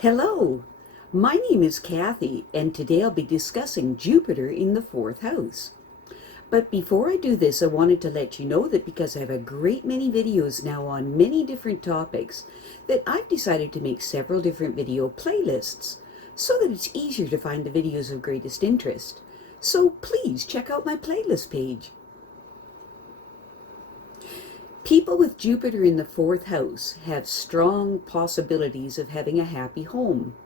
Hello, my name is Kathy, and today I'll be discussing Jupiter in the fourth house. But before I do this, I wanted to let you know that because I have a great many videos now on many different topics, that I've decided to make several different video playlists so that it's easier to find the videos of greatest interest. So please check out my playlist page. People with Jupiter in the fourth house have strong possibilities of having a happy home.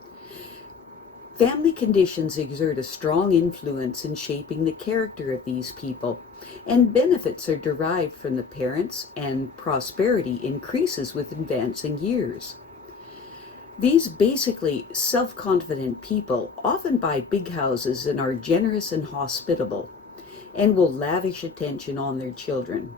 Family conditions exert a strong influence in shaping the character of these people, and benefits are derived from the parents, and prosperity increases with advancing years. These basically self-confident people often buy big houses and are generous and hospitable, and will lavish attention on their children.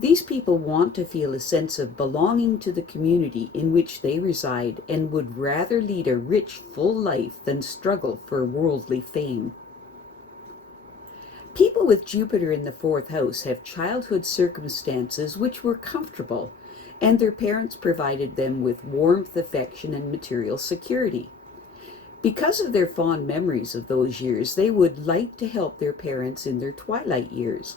These people want to feel a sense of belonging to the community in which they reside and would rather lead a rich, full life than struggle for worldly fame. People with Jupiter in the fourth house have childhood circumstances which were comfortable, and their parents provided them with warmth, affection, and material security. Because of their fond memories of those years, they would like to help their parents in their twilight years.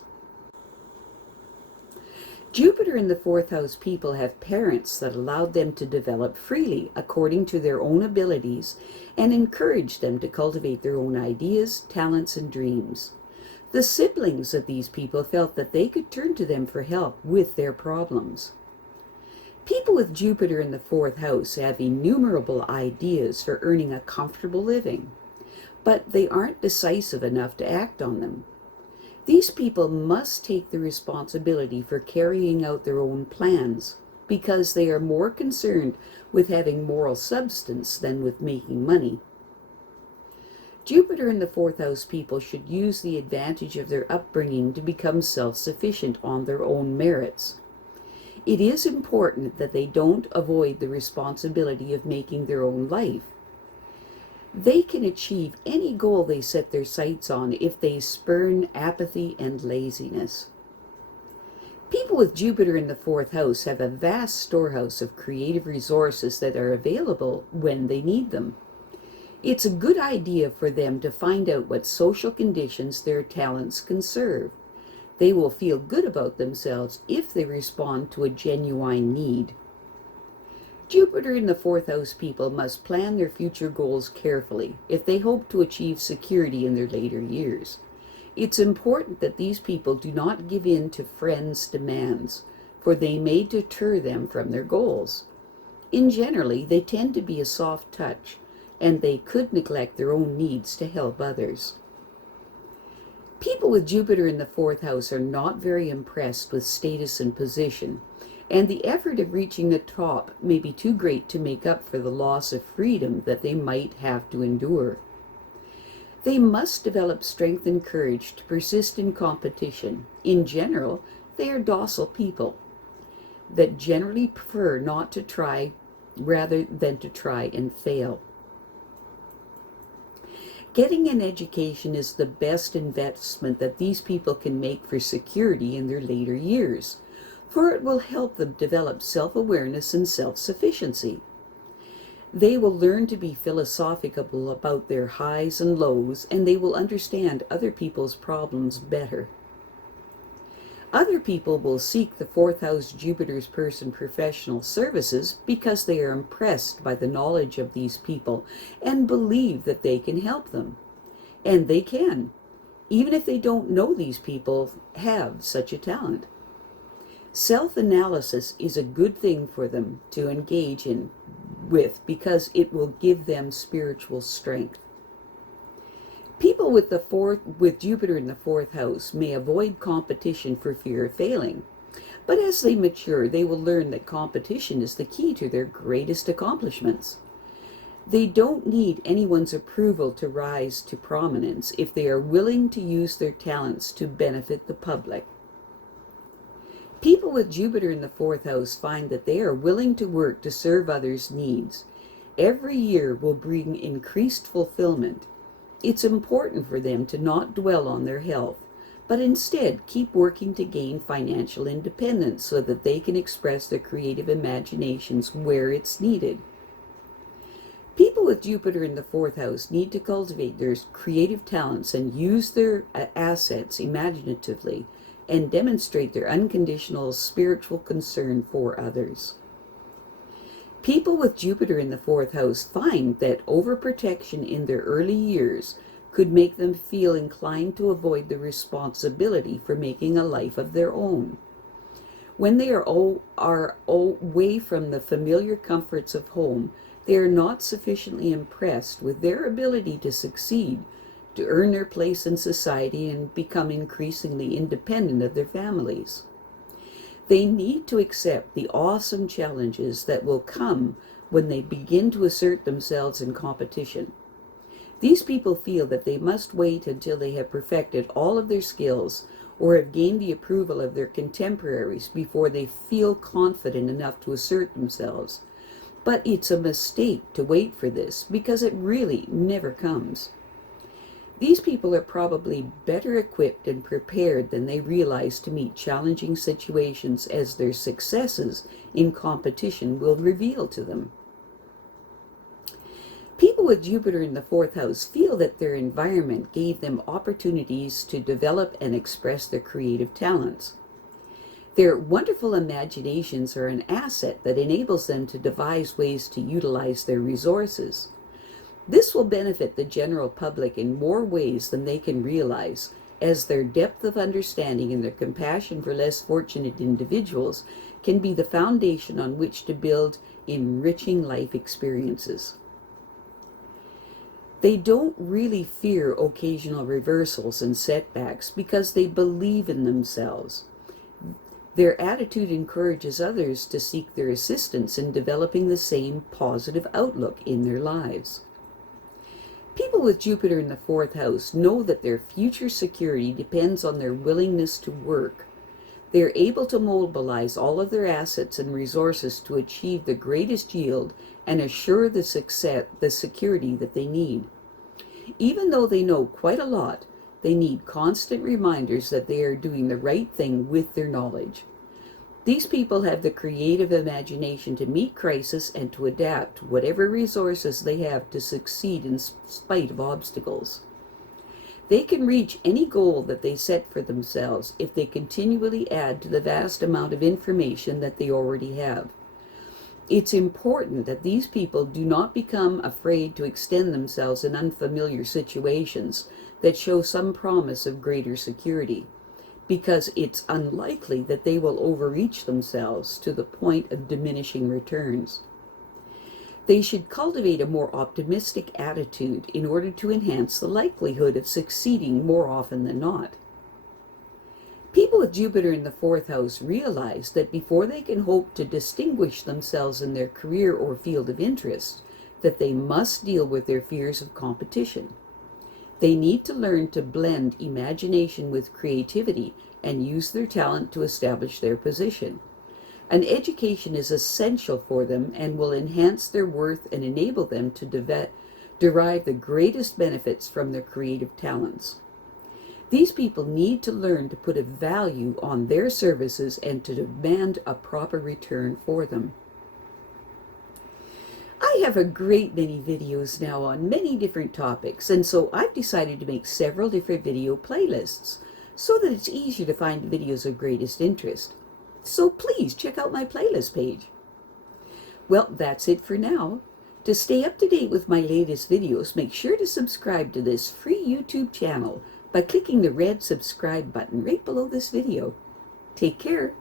Jupiter in the fourth house people have parents that allowed them to develop freely according to their own abilities and encouraged them to cultivate their own ideas, talents, and dreams. The siblings of these people felt that they could turn to them for help with their problems. People with Jupiter in the fourth house have innumerable ideas for earning a comfortable living, but they aren't decisive enough to act on them. These people must take the responsibility for carrying out their own plans because they are more concerned with having moral substance than with making money. Jupiter in the fourth house people should use the advantage of their upbringing to become self-sufficient on their own merits. It is important that they don't avoid the responsibility of making their own life. They can achieve any goal they set their sights on if they spurn apathy and laziness. People with Jupiter in the fourth house have a vast storehouse of creative resources that are available when they need them. It's a good idea for them to find out what social conditions their talents can serve. They will feel good about themselves if they respond to a genuine need. Jupiter in the fourth house people must plan their future goals carefully if they hope to achieve security in their later years. It's important that these people do not give in to friends' demands, for they may deter them from their goals. In general, they tend to be a soft touch, and they could neglect their own needs to help others. People with Jupiter in the fourth house are not very impressed with status and position, and the effort of reaching the top may be too great to make up for the loss of freedom that they might have to endure. They must develop strength and courage to persist in competition. In general, they are docile people that generally prefer not to try rather than to try and fail. Getting an education is the best investment that these people can make for security in their later years, for it will help them develop self-awareness and self-sufficiency. They will learn to be philosophical about their highs and lows, and they will understand other people's problems better. Other people will seek the fourth house Jupiter's person professional services because they are impressed by the knowledge of these people and believe that they can help them. And they can, even if they don't know these people have such a talent. Self-analysis is a good thing for them to engage in with because it will give them spiritual strength. People with Jupiter in the fourth house may avoid competition for fear of failing, but as they mature, they will learn that competition is the key to their greatest accomplishments. They don't need anyone's approval to rise to prominence if they are willing to use their talents to benefit the public. People with Jupiter in the fourth house find that they are willing to work to serve others' needs. Every year will bring increased fulfillment. It's important for them to not dwell on their health, but instead keep working to gain financial independence so that they can express their creative imaginations where it's needed. People with Jupiter in the fourth house need to cultivate their creative talents and use their assets imaginatively and demonstrate their unconditional spiritual concern for others. People with Jupiter in the fourth house find that overprotection in their early years could make them feel inclined to avoid the responsibility for making a life of their own. When they are away from the familiar comforts of home, they are not sufficiently impressed with their ability to succeed, to earn their place in society and become increasingly independent of their families. They need to accept the awesome challenges that will come when they begin to assert themselves in competition. These people feel that they must wait until they have perfected all of their skills or have gained the approval of their contemporaries before they feel confident enough to assert themselves. But it's a mistake to wait for this, because it really never comes. These people are probably better equipped and prepared than they realize to meet challenging situations, as their successes in competition will reveal to them. People with Jupiter in the fourth house feel that their environment gave them opportunities to develop and express their creative talents. Their wonderful imaginations are an asset that enables them to devise ways to utilize their resources. This will benefit the general public in more ways than they can realize, as their depth of understanding and their compassion for less fortunate individuals can be the foundation on which to build enriching life experiences. They don't really fear occasional reversals and setbacks because they believe in themselves. Their attitude encourages others to seek their assistance in developing the same positive outlook in their lives. People with Jupiter in the fourth house know that their future security depends on their willingness to work. They are able to mobilize all of their assets and resources to achieve the greatest yield and assure the security that they need. Even though they know quite a lot, they need constant reminders that they are doing the right thing with their knowledge. These people have the creative imagination to meet crisis and to adapt whatever resources they have to succeed in spite of obstacles. They can reach any goal that they set for themselves if they continually add to the vast amount of information that they already have. It's important that these people do not become afraid to extend themselves in unfamiliar situations that show some promise of greater security, because it's unlikely that they will overreach themselves to the point of diminishing returns. They should cultivate a more optimistic attitude in order to enhance the likelihood of succeeding more often than not. People with Jupiter in the fourth house realize that before they can hope to distinguish themselves in their career or field of interest, that they must deal with their fears of competition. They need to learn to blend imagination with creativity and use their talent to establish their position. An education is essential for them and will enhance their worth and enable them to derive the greatest benefits from their creative talents. These people need to learn to put a value on their services and to demand a proper return for them. I have a great many videos now on many different topics, and so I've decided to make several different video playlists so that it's easier to find videos of greatest interest. So please check out my playlist page. Well, that's it for now. To stay up to date with my latest videos, make sure to subscribe to this free YouTube channel by clicking the red subscribe button right below this video. Take care.